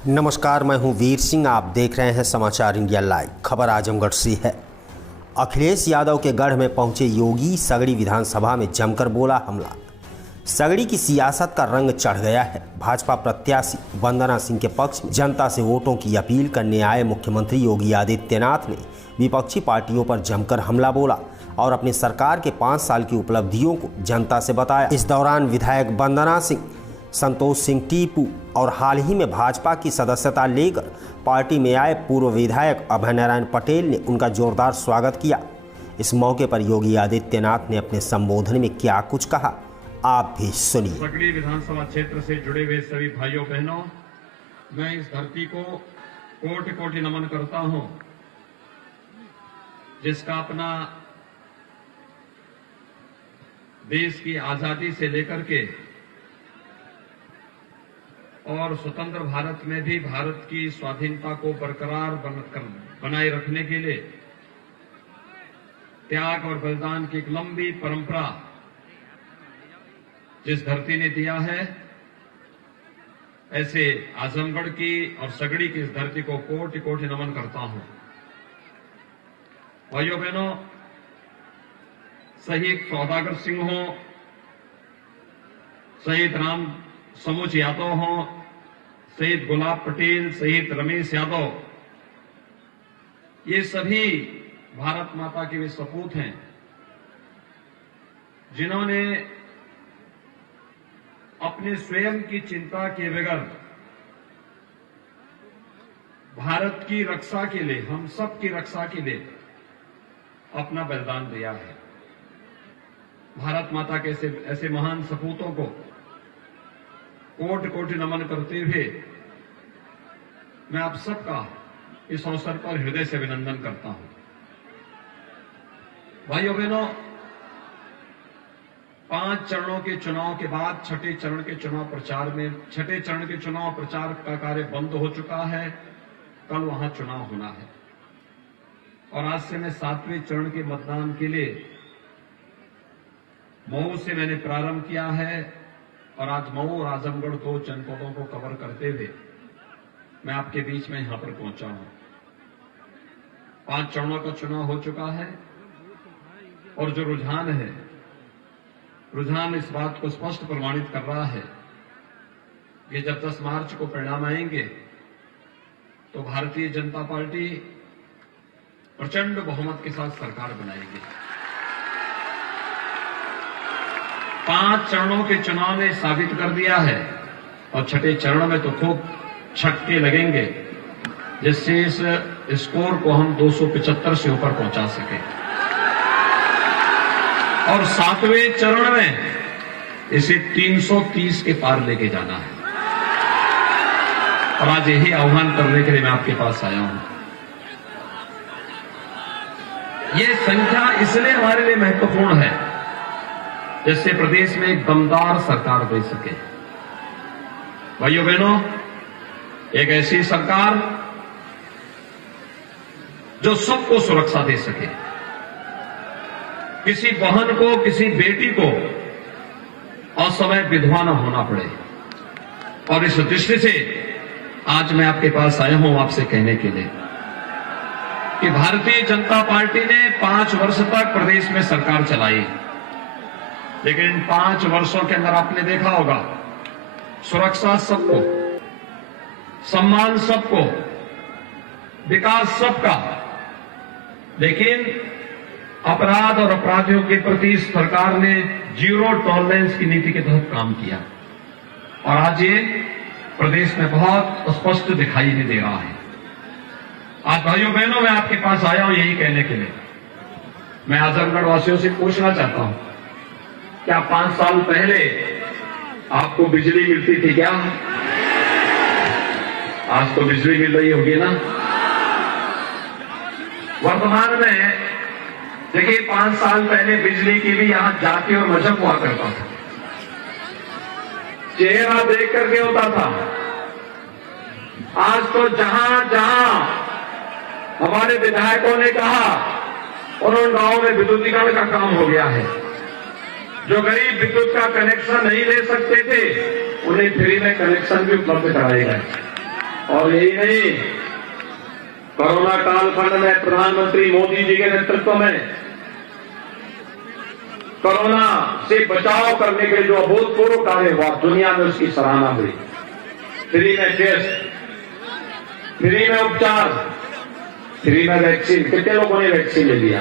नमस्कार, मैं हूं वीर सिंह। आप देख रहे हैं समाचार इंडिया लाइव। खबर आजमगढ़ से है। अखिलेश यादव के गढ़ में पहुंचे योगी, सगड़ी विधानसभा में जमकर बोला हमला। सगड़ी की सियासत का रंग चढ़ गया है। भाजपा प्रत्याशी वंदना सिंह के पक्ष में जनता से वोटों की अपील करने आए मुख्यमंत्री योगी आदित्यनाथ ने विपक्षी पार्टियों पर जमकर हमला बोला और अपनी सरकार के 5 साल की उपलब्धियों को जनता से बताया। इस दौरान विधायक वंदना सिंह, संतोष सिंह टीपू और हाल ही में भाजपा की सदस्यता लेकर पार्टी में आए पूर्व विधायक अभय नारायण पटेल ने उनका जोरदार स्वागत किया। इस मौके पर योगी आदित्यनाथ ने अपने संबोधन में क्या कुछ कहा, आप भी सुनिए। सगड़ी विधानसभा क्षेत्र से जुड़े हुए सभी भाइयों बहनों, मैं इस धरती को कोटि कोटि नमन करता हूं, जिसका अपना देश की आजादी से लेकर के और स्वतंत्र भारत में भी भारत की स्वाधीनता को बरकरार बनाए रखने के लिए त्याग और बलिदान की एक लंबी परंपरा जिस धरती ने दिया है, ऐसे आजमगढ़ की और सगड़ी की इस धरती को कोटि कोटि नमन करता हूं। भाइयों बहनों, शहीद सौदागर सिंह हो, शहीद राम समूच यादव हो, शहीद गुलाब पटेल, शहीद रमेश यादव, ये सभी भारत माता के वे सपूत हैं जिन्होंने अपने स्वयं की चिंता के बगैर भारत की रक्षा के लिए, हम सब की रक्षा के लिए अपना बलिदान दिया है। भारत माता के ऐसे महान सपूतों को कोटि कोटि नमन करते हुए मैं आप सबका इस अवसर पर हृदय से अभिनंदन करता हूं। भाइयों बहनों, 5 चरणों के चुनाव के बाद छठे चरण के चुनाव प्रचार का कार्य बंद हो चुका है। कल वहां चुनाव होना है और आज से मैं 7वें चरण के मतदान के लिए मऊ से मैंने प्रारंभ किया है और आज मऊ और आजमगढ़ 2 जनपदों को कवर करते हुए मैं आपके बीच में यहां पर पहुंचा हूं। 5 चरणों का चुनाव हो चुका है और जो रुझान इस बात को स्पष्ट प्रमाणित कर रहा है कि जब 10 मार्च को परिणाम आएंगे तो भारतीय जनता पार्टी प्रचंड बहुमत के साथ सरकार बनाएगी। 5 चरणों के चुनाव ने साबित कर दिया है और छठे चरण में तो खूब छक्के लगेंगे, जिससे इस स्कोर को हम 275 से ऊपर पहुंचा सके और 7वें चरण में इसे 330 के पार लेके जाना है। और आज यही आह्वान करने के लिए मैं आपके पास आया हूं। ये संख्या इसलिए हमारे लिए महत्वपूर्ण है जिससे प्रदेश में एक दमदार सरकार दे सके। भाइयों बहनों, एक ऐसी सरकार जो सबको सुरक्षा दे सके, किसी बहन को, किसी बेटी को असमय विधवा न होना पड़े। और इस दृष्टि से आज मैं आपके पास आया हूं आपसे कहने के लिए कि भारतीय जनता पार्टी ने 5 वर्ष तक प्रदेश में सरकार चलाई, लेकिन इन 5 वर्षों के अंदर आपने देखा होगा, सुरक्षा सबको, सम्मान सबको, विकास सबका, लेकिन अपराध और अपराधियों के प्रति सरकार ने 0 टॉलरेंस की नीति के तहत काम किया और आज ये प्रदेश में बहुत स्पष्ट दिखाई नहीं दे रहा है। आज भाइयों बहनों, मैं आपके पास आया हूं यही कहने के लिए। मैं आजमगढ़ वासियों से पूछना चाहता हूं, क्या 5 साल पहले आपको बिजली मिलती थी क्या? आज तो बिजली मिल रही होगी ना। वर्तमान में देखिए, 5 साल पहले बिजली की भी यहां जाति और मजहब हुआ करता था, चेहरा देख करके होता था। आज तो जहां जहां हमारे विधायकों ने कहा और उन गांवों में विद्युतीकरण का काम हो गया है। जो गरीब विद्युत का कनेक्शन नहीं ले सकते थे, उन्हें फ्री में कनेक्शन भी उपलब्ध कराए गए। और यही नहीं, कोरोना कालखंड में प्रधानमंत्री मोदी जी के नेतृत्व में कोरोना से बचाव करने के लिए जो अभूतपूर्व कार्य हुआ, दुनिया में उसकी सराहना हुई। फ्री में टेस्ट, फ्री में उपचार, फ्री में वैक्सीन। कितने लोगों ने वैक्सीन ले लिया?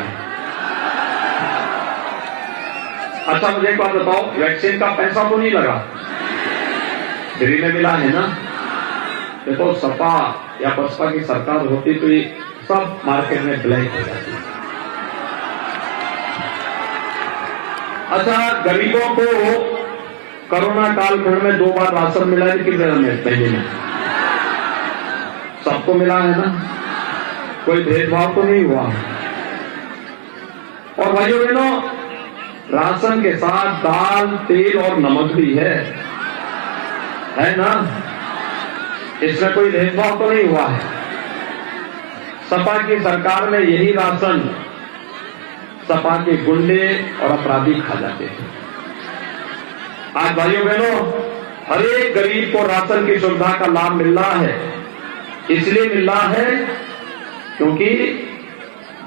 अच्छा, मुझे एक बात बताओ, वैक्सीन का पैसा तो नहीं लगा, फ्री में मिला है ना? देखो, सपा या बसपा की सरकार होती तो ये सब मार्केट में ब्लैक हो जाती। अच्छा, गरीबों को कोरोना कालखंड में 2 बार राशन मिला है, कितने महीने में? सबको मिला है ना? कोई भेदभाव तो नहीं हुआ। और भाइयों बहनों, राशन के साथ दाल, तेल और नमक भी है ना? इसमें कोई भेदभाव तो नहीं हुआ है। सपा की सरकार में यही राशन सपा के गुंडे और अपराधी खा जाते थे। आज भाइयों बहनों, हर एक गरीब को राशन की सुविधा का लाभ मिल रहा है। इसलिए मिल रहा है क्योंकि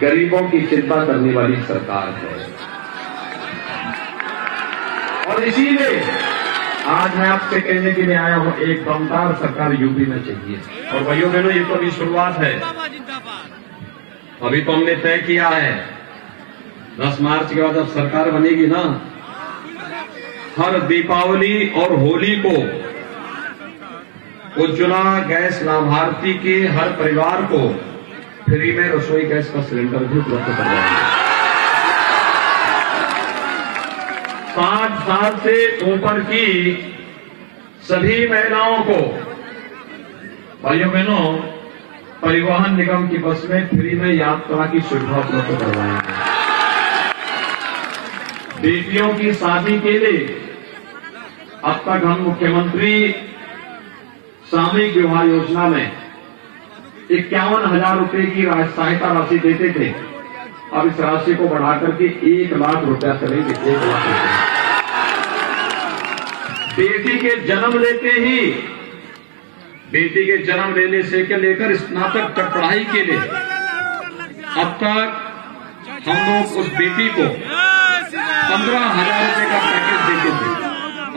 गरीबों की चिंता करने वाली सरकार है। और इसीलिए आज मैं आपसे कहने के लिए आया हूं, एक दमदार सरकार यूपी में चाहिए। और भाइयों बहनों, ये तो अभी शुरुआत है। अभी तो हमने तय किया है 10 मार्च के बाद जब सरकार बनेगी ना, हर दीपावली और होली को उज्ज्वला गैस लाभार्थी के हर परिवार को फ्री में रसोई गैस का सिलेंडर भी उपलब्ध करवाएंगे। 60 साल से ऊपर की सभी महिलाओं को, भाइयों बहनों, परिवहन निगम की बस में फ्री में यात्रा की सुविधा उपलब्ध करवाएंगे। बेटियों की शादी के लिए अब तक हम मुख्यमंत्री सामूहिक विवाह योजना में 51,000 रुपए की सहायता राशि देते थे। अब इस राशि को बढ़ाकर के 1 लाख रुपया करेंगे। 1 लाख रुपया। बेटी के जन्म लेते ही, बेटी के जन्म लेने से लेकर स्नातक तक पढ़ाई के लिए अब तक हम लोग उस बेटी को 15,000 रुपए का पैकेज देते थे।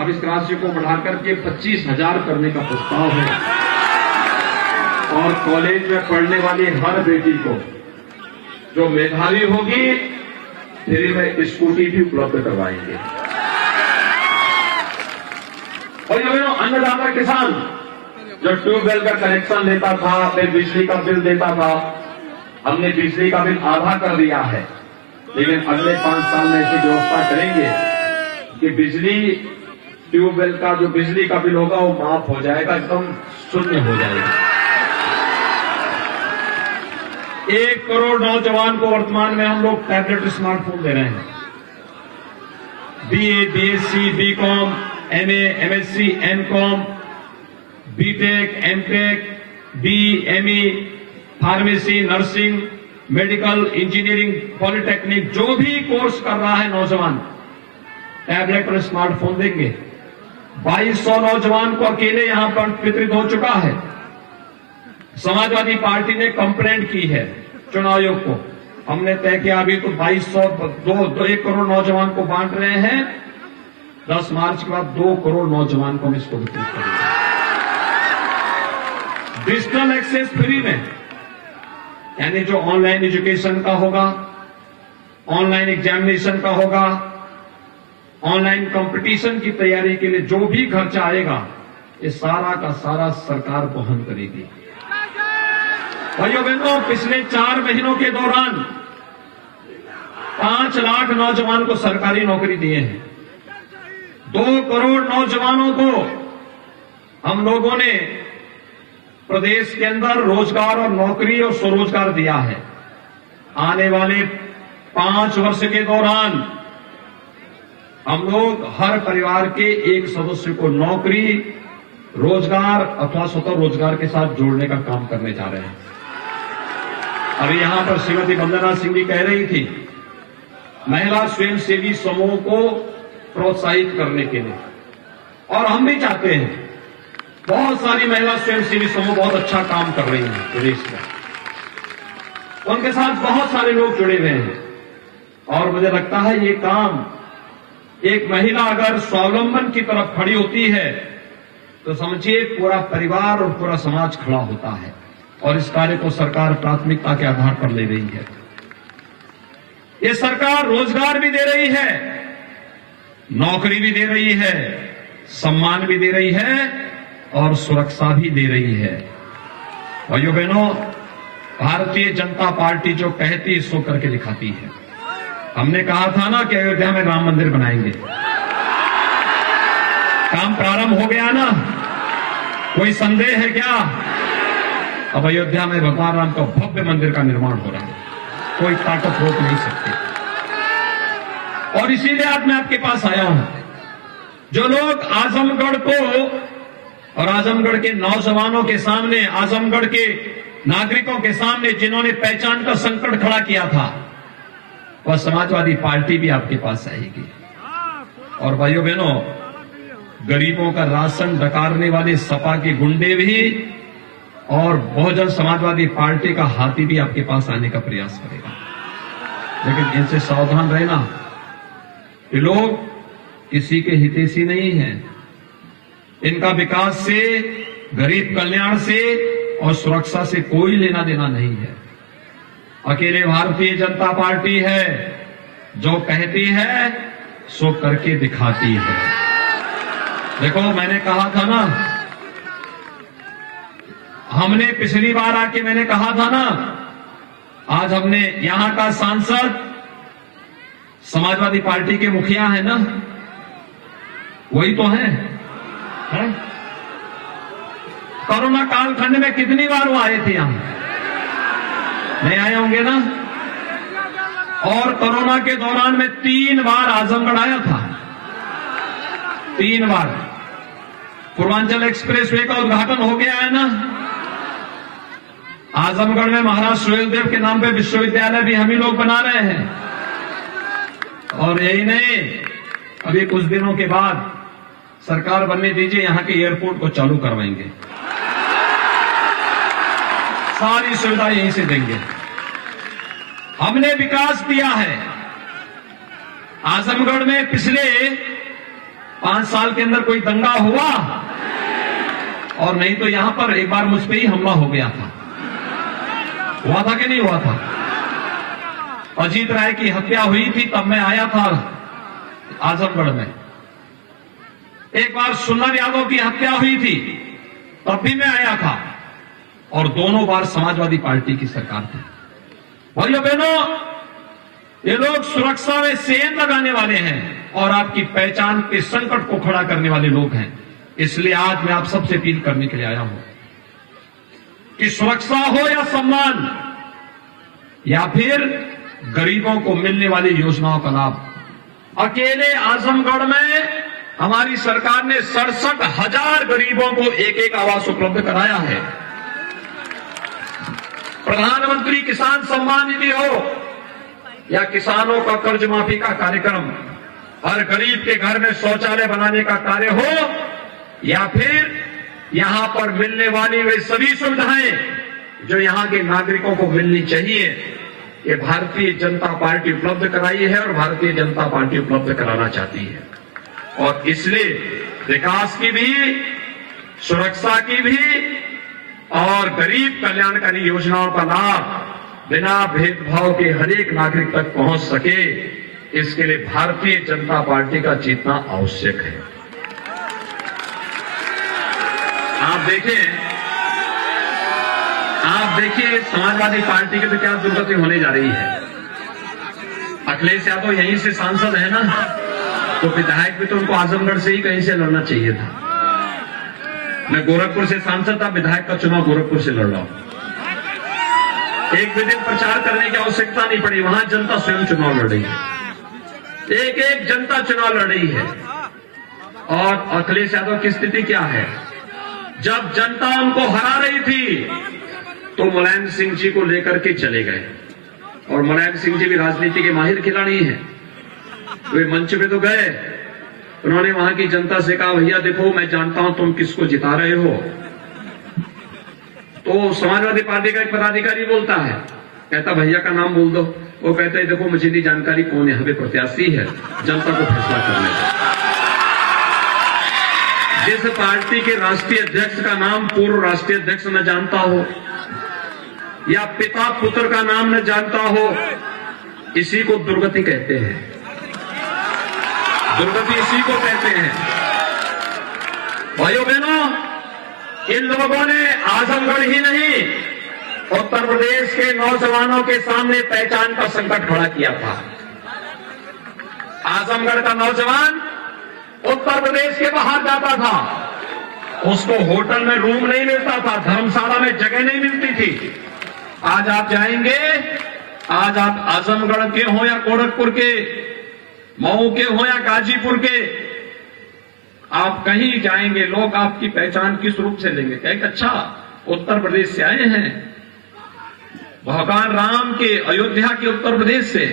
अब इस राशि को बढ़ाकर के 25,000 करने का प्रस्ताव है। और कॉलेज में पढ़ने वाली हर बेटी को जो मेधावी होगी, फ्री में स्कूटी भी उपलब्ध करवाएंगे। और ये अन्नदाता किसान जो ट्यूबवेल का कनेक्शन लेता था, फिर बिजली का बिल देता था, हमने बिजली का बिल आधा कर दिया है। लेकिन अगले 5 साल में ऐसी व्यवस्था करेंगे कि बिजली, ट्यूबवेल का जो बिजली का बिल होगा वो माफ हो जाएगा, एकदम शून्य हो जाएगा। 1 करोड़ नौजवान को वर्तमान में हम लोग टैबलेट स्मार्टफोन दे रहे हैं। BA, BSc, BCom, MA, MSc, MCom, BTech, MTech, BME, pharmacy, nursing, medical, engineering, polytechnic, जो भी कोर्स कर रहा है नौजवान, टैबलेट और स्मार्टफोन देंगे। 2200 नौजवान को अकेले यहां पर वितरित हो चुका है। समाजवादी पार्टी ने कंप्लेंट की है चुनाव आयोग को। हमने तय किया अभी तो 1 करोड़ नौजवान को बांट रहे हैं। 10 मार्च के बाद 2 करोड़ नौजवान को हम इसको वितरित करेंगे। डिजिटल एक्सेस फ्री में, यानी जो ऑनलाइन एजुकेशन का होगा, ऑनलाइन एग्जामिनेशन का होगा, ऑनलाइन कंपटीशन की तैयारी के लिए जो भी खर्चा आएगा, ये सारा का सारा सरकार वहन करेगी। भाइयों बहनों, पिछले 4 महीनों के दौरान 5 लाख नौजवान को सरकारी नौकरी दिए हैं। 2 करोड़ नौजवानों को हम लोगों ने प्रदेश के अंदर रोजगार और नौकरी और स्वरोजगार दिया है। आने वाले 5 वर्ष के दौरान हम लोग हर परिवार के एक सदस्य को नौकरी, रोजगार अथवा स्वतः रोजगार के साथ जोड़ने का काम करने जा रहे हैं। अभी यहां पर श्रीमती वंदना सिंह जी कह रही थी, महिला स्वयंसेवी समूह को प्रोत्साहित करने के लिए, और हम भी चाहते हैं बहुत सारी महिला स्वयंसेवी समूह बहुत अच्छा काम कर रही हैं प्रदेश में, उनके साथ बहुत सारे लोग जुड़े हुए हैं। और मुझे लगता है ये काम, एक महिला अगर स्वावलंबन की तरफ खड़ी होती है तो समझिए पूरा परिवार और पूरा समाज खड़ा होता है। और इस कार्य को सरकार प्राथमिकता के आधार पर ले रही है। ये सरकार रोजगार भी दे रही है, नौकरी भी दे रही है, सम्मान भी दे रही है और सुरक्षा भी दे रही है। भाइयों बहनों, भारतीय जनता पार्टी जो कहती सो करके दिखाती है। हमने कहा था ना कि अयोध्या में राम मंदिर बनाएंगे, काम प्रारंभ हो गया ना, कोई संदेह है क्या? अब अयोध्या में भगवान राम का भव्य मंदिर का निर्माण हो रहा है, कोई ताकत रोक नहीं सकती। और इसीलिए आज मैं आपके पास आया हूं। जो लोग आजमगढ़ को और आजमगढ़ के नौजवानों के सामने, आजमगढ़ के नागरिकों के सामने जिन्होंने पहचान का संकट खड़ा किया था, वह समाजवादी पार्टी भी आपके पास आएगी। और भाइयों बहनों, गरीबों का राशन डकारने वाले सपा के गुंडे भी और बहुजन समाजवादी पार्टी का हाथी भी आपके पास आने का प्रयास करेगा। लेकिन इनसे सावधान रहना, ये लोग किसी के हितैषी नहीं हैं। इनका विकास से, गरीब कल्याण से और सुरक्षा से कोई लेना देना नहीं है। अकेले भारतीय जनता पार्टी है जो कहती है सो करके दिखाती है। देखो, मैंने कहा था ना, हमने पिछली बार आके मैंने कहा था ना, आज हमने यहां का सांसद समाजवादी पार्टी के मुखिया है ना, वही तो है? कोरोना कालखंड में कितनी बार वो आए थे यहां? नहीं आए होंगे ना? और कोरोना के दौरान में 3 बार आजमगढ़ आया था, 3 बार। पूर्वांचल एक्सप्रेसवे का उद्घाटन हो गया है ना, आजमगढ़ में महाराज सुहेलदेव के नाम पे विश्वविद्यालय भी हम ही लोग बना रहे हैं। और यही नहीं, अभी कुछ दिनों के बाद सरकार बनने दीजिए, यहां के एयरपोर्ट को चालू करवाएंगे, सारी सुविधा यहीं से देंगे। हमने विकास दिया है आजमगढ़ में। पिछले 5 साल के अंदर कोई दंगा हुआ? और नहीं तो यहां पर एक बार मुझ पे ही हमला हो गया था, हुआ था कि नहीं हुआ था? अजीत राय की हत्या हुई थी, तब मैं आया था आजमगढ़ में। एक बार सुन्नर यादव की हत्या हुई थी, तब भी मैं आया था। और दोनों बार समाजवादी पार्टी की सरकार थी। भाइयों बहनों, ये लोग सुरक्षा में सेंध लगाने वाले हैं और आपकी पहचान के संकट को खड़ा करने वाले लोग हैं। इसलिए आज मैं आप सबसे अपील करने के लिए आया हूं कि सुरक्षा हो या सम्मान या फिर गरीबों को मिलने वाली योजनाओं का लाभ। अकेले आजमगढ़ में हमारी सरकार ने 67,000 गरीबों को एक आवास उपलब्ध कराया है। प्रधानमंत्री किसान सम्मान निधि हो या किसानों का कर्ज माफी का कार्यक्रम, हर गरीब के घर में शौचालय बनाने का कार्य हो, या फिर यहां पर मिलने वाली वे सभी सुविधाएं जो यहां के नागरिकों को मिलनी चाहिए, ये भारतीय जनता पार्टी उपलब्ध कराई है और भारतीय जनता पार्टी उपलब्ध कराना चाहती है। और इसलिए विकास की भी, सुरक्षा की भी और गरीब कल्याणकारी योजनाओं का लाभ बिना भेदभाव के हर एक नागरिक तक पहुंच सके, इसके लिए भारतीय जनता पार्टी का जीतना आवश्यक है। आप देखिए समाजवादी पार्टी की तो क्या दुर्गति होने जा रही है। अखिलेश यादव यहीं से सांसद है ना, तो विधायक भी तो उनको आजमगढ़ से ही कहीं से लड़ना चाहिए था। मैं गोरखपुर से सांसद था, विधायक का चुनाव गोरखपुर से लड़ रहा हूं। एक भी दिन प्रचार करने की आवश्यकता नहीं पड़ी, वहां जनता स्वयं चुनाव लड़ रही है, एक जनता चुनाव लड़ रही है। और अखिलेश यादव की स्थिति क्या है? जब जनता उनको हरा रही थी तो मुलायम सिंह जी को लेकर के चले गए, और मुलायम सिंह जी भी राजनीति के माहिर खिलाड़ी हैं। वे मंच पे तो गए, उन्होंने वहां की जनता से कहा, भैया देखो मैं जानता हूं तुम किसको जिता रहे हो। तो समाजवादी पार्टी का एक पदाधिकारी बोलता है, कहता भैया का नाम बोल दो। वो कहते हैं देखो मुझे नहीं जानकारी कौन यहाँ पे प्रत्याशी है, जनता को फैसला करने दो। जिस पार्टी के राष्ट्रीय अध्यक्ष का नाम पूर्व राष्ट्रीय अध्यक्ष न जानता हो या पिता पुत्र का नाम न जानता हो, इसी को दुर्गति कहते हैं। दुर्गति इसी को कहते हैं। भाइयों बहनों, इन लोगों ने आजमगढ़ ही नहीं, उत्तर प्रदेश के नौजवानों के सामने पहचान का संकट खड़ा किया था। आजमगढ़ का नौजवान उत्तर प्रदेश के बाहर जाता था, उसको होटल में रूम नहीं मिलता था, धर्मशाला में जगह नहीं मिलती थी। आज आप जाएंगे, आज आप आजमगढ़ के हो या गोरखपुर के, मऊ के हो या गाजीपुर के, आप कहीं जाएंगे, लोग आपकी पहचान किस रूप से लेंगे? कहेंगे अच्छा उत्तर प्रदेश से आए हैं, भगवान राम के अयोध्या के उत्तर प्रदेश से,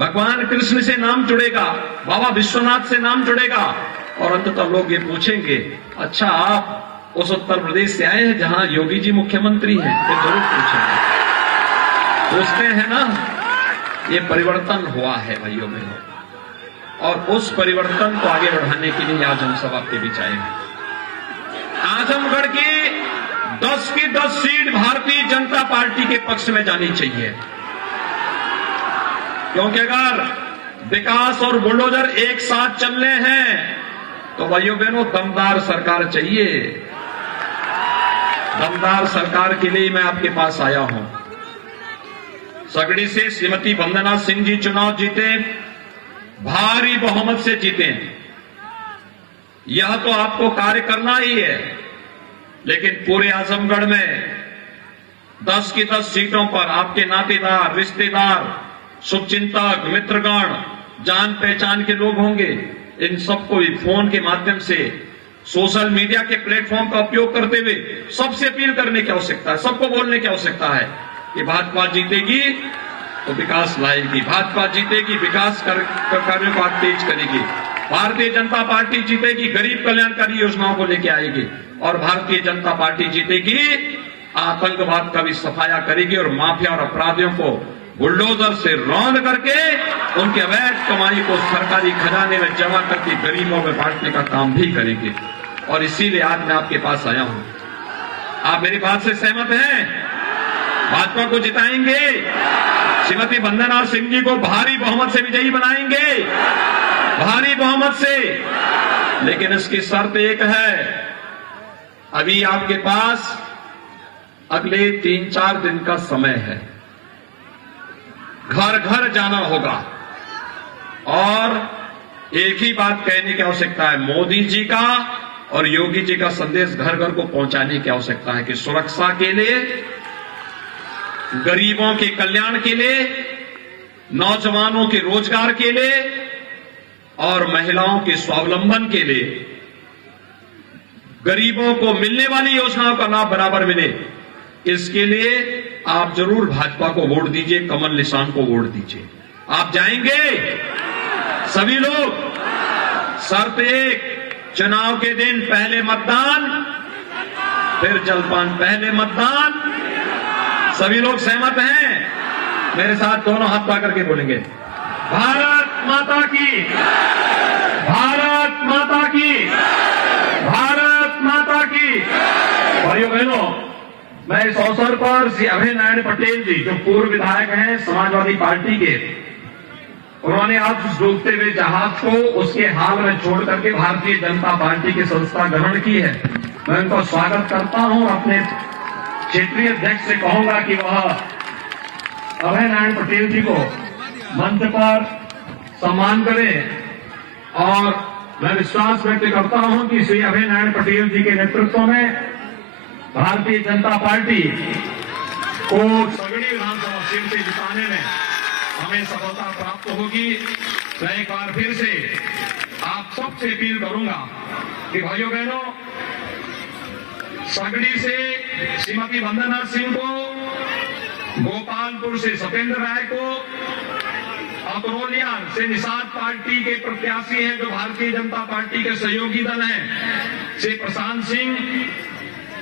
भगवान कृष्ण से नाम जुड़ेगा, बाबा विश्वनाथ से नाम जुड़ेगा, और अंततः लोग ये पूछेंगे अच्छा आप उस उत्तर प्रदेश से आए हैं जहां योगी जी मुख्यमंत्री हैं? ये जरूर पूछेंगे। पूछते हैं ना, ये परिवर्तन हुआ है भाइयों बहनों, और उस परिवर्तन को आगे बढ़ाने के लिए आज हम सब आपके बीच आए हैं। आजमगढ़ की 10 की 10 सीट भारतीय जनता पार्टी के पक्ष में जानी चाहिए, क्योंकि अगर विकास और बुलडोजर एक साथ चलने हैं तो भाइयों बहनों दमदार सरकार चाहिए। दमदार सरकार के लिए मैं आपके पास आया हूं। सगड़ी से श्रीमती वंदना सिंह जी चुनाव जीते, भारी बहुमत से जीते, यह तो आपको कार्य करना ही है, लेकिन पूरे आजमगढ़ में 10 की 10 सीटों पर आपके नातेदार, रिश्तेदार, शुभचिंतक, मित्रगण, जान पहचान के लोग होंगे। इन सबको फोन के माध्यम से, सोशल मीडिया के प्लेटफॉर्म का उपयोग करते हुए सबसे अपील करने की आवश्यकता है, सबको बोलने की आवश्यकता है कि भाजपा जीतेगी तो विकास लाएगी, भाजपा जीतेगी विकास कार्यों को तेज करेगी, भारतीय जनता पार्टी जीतेगी गरीब कल्याणकारी योजनाओं को लेकर आएगी, और भारतीय जनता पार्टी जीतेगी आतंकवाद का भी सफाया करेगी और माफिया और अपराधियों को बुलडोजर से रौंद करके उनके अवैध कमाई को सरकारी खजाने में जमा करके गरीबों में बांटने का काम भी करेंगे। और इसीलिए आज मैं आपके पास आया हूं। आप मेरी बात से सहमत हैं? भाजपा को जिताएंगे, श्रीमती वंदना सिंह जी को भारी बहुमत से विजयी बनाएंगे, भारी बहुमत से। लेकिन इसकी शर्त एक है, अभी आपके पास अगले 3-4 दिन का समय है, घर घर जाना होगा और एक ही बात कहने की आवश्यकता है, मोदी जी का और योगी जी का संदेश घर घर को पहुंचाने की आवश्यकता है कि सुरक्षा के लिए, गरीबों के कल्याण के लिए, नौजवानों के रोजगार के लिए और महिलाओं के स्वावलंबन के लिए, गरीबों को मिलने वाली योजनाओं का लाभ बराबर मिले, इसके लिए आप जरूर भाजपा को वोट दीजिए, कमल निशान को वोट दीजिए। आप जाएंगे सभी लोग? शर्त एक, चुनाव के दिन पहले मतदान, फिर जलपान, पहले मतदान। सभी लोग सहमत हैं? मेरे साथ दोनों हाथ पकड़ करके बोलेंगे, भारत माता की, भारत माता की, भारत माता की। भाइयों बहनों, मैं इस अवसर पर श्री अभय नारायण पटेल जी, जो पूर्व विधायक हैं समाजवादी पार्टी के, उन्होंने आज उस डूबते हुए जहाज को उसके हाल में छोड़ करके भारतीय जनता पार्टी की संस्था ग्रहण की है। मैं उनका स्वागत करता हूं। अपने क्षेत्रीय अध्यक्ष से कहूंगा कि वह अभय नारायण पटेल जी को मंच पर सम्मान करें, और मैं विश्वास व्यक्त करता हूं कि श्री अभय नारायण पटेल जी के नेतृत्व में भारतीय जनता पार्टी को सगड़ी विधानसभा सीट से जिताने में हमें सफलता प्राप्त होगी। मैं एक बार फिर से आप सबसे अपील करूंगा कि भाइयों बहनों, सगड़ी से श्रीमती वंदना सिंह को, गोपालपुर से सत्येंद्र राय को अतरौलिया से निषाद पार्टी के प्रत्याशी हैं जो भारतीय जनता पार्टी के सहयोगी दल हैं, से प्रशांत सिंह,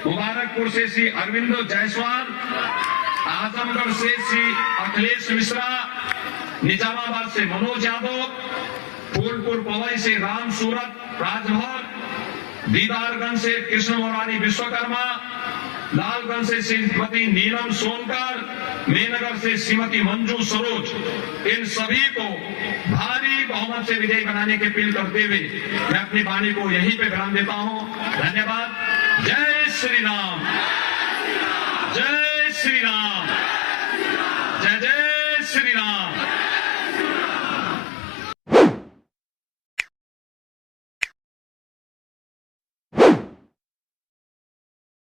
मुबारकपुर से श्री अरविंदो जायसवाल, आजमगढ़ से श्री अखिलेश मिश्रा, निजामाबाद से मनोज यादव, फूलपुर पवई से राम सूरत राजभर, दीदारगंज से कृष्ण मुरारी विश्वकर्मा, लालगंज से श्रीमती नीलम सोनकर, मेनगर से श्रीमती मंजू सरोज, इन सभी को भारी बहुमत से विजयी बनाने की अपील करते हुए मैं अपनी वाणी को यहीं पे विराम देता हूं। धन्यवाद। जय श्री राम, जय श्री राम।